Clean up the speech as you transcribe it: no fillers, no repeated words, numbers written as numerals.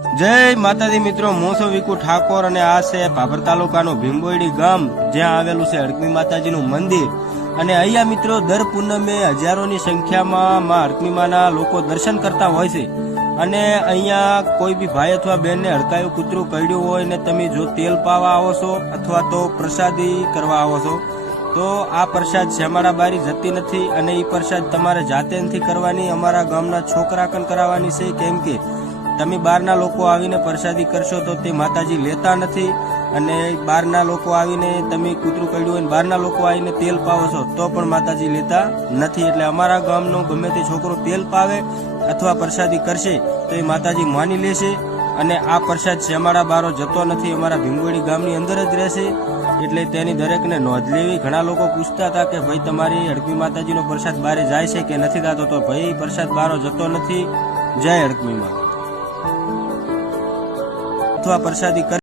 જય માતાજી મિત્રો, હું છું વિકુ ઠાકોર અને આ છે ભાભર તાલુકાનું ભીમબોયડી ગામ, જ્યાં આવેલું છે હડકમી માતાજીનું મંદિર. અને અહીંયા મિત્રો દર પૂનમે હજારોની સંખ્યામાં માં હડકમી માના લોકો દર્શન કરતા હોય છે. અને અહીંયા કોઈ બી ભાઈ અથવા બહેનને હડકાયું કૂતરું કરડ્યું હોય ને તમે જો તેલ પાવા આવો છો અથવા તો પ્રસાદી કરવા આવો છો, તો આ પ્રસાદ શ્યામાળા બારી જતી નથી. અને એ પ્રસાદ તમારે જાતે નથી કરવાની, અમારા ગામના છોકરા કન કરાવવાની છે. કેમ કે તમે બહારના લોકો આવીને પ્રસાદી કરશો તો તે માતાજી લેતા નથી. અને બહારના લોકો આવીને તમે કૂતરું કરડ્યું હોય, બહારના લોકો આવીને તેલ પાવો છો તો પણ માતાજી લેતા નથી. એટલે અમારા ગામનો ગમે તે છોકરો તેલ પાવે અથવા પ્રસાદી કરશે તો એ માતાજી માની લેશે. અને આ પ્રસાદ શ્યામાળા બારો જતો નથી, અમારા ભીમબોયડી ગામની અંદર જ રહેશે. એટલે તેની દરેકને નોંધ લેવી. ઘણા લોકો પૂછતા હતા કે ભાઈ તમારી હડકમી માતાજીનો પ્રસાદ બારે જાય છે કે નથી થતો, તો ભાઈ પ્રસાદ બારો જતો નથી. જય હડકમીમાં અથવા પ્રસાદી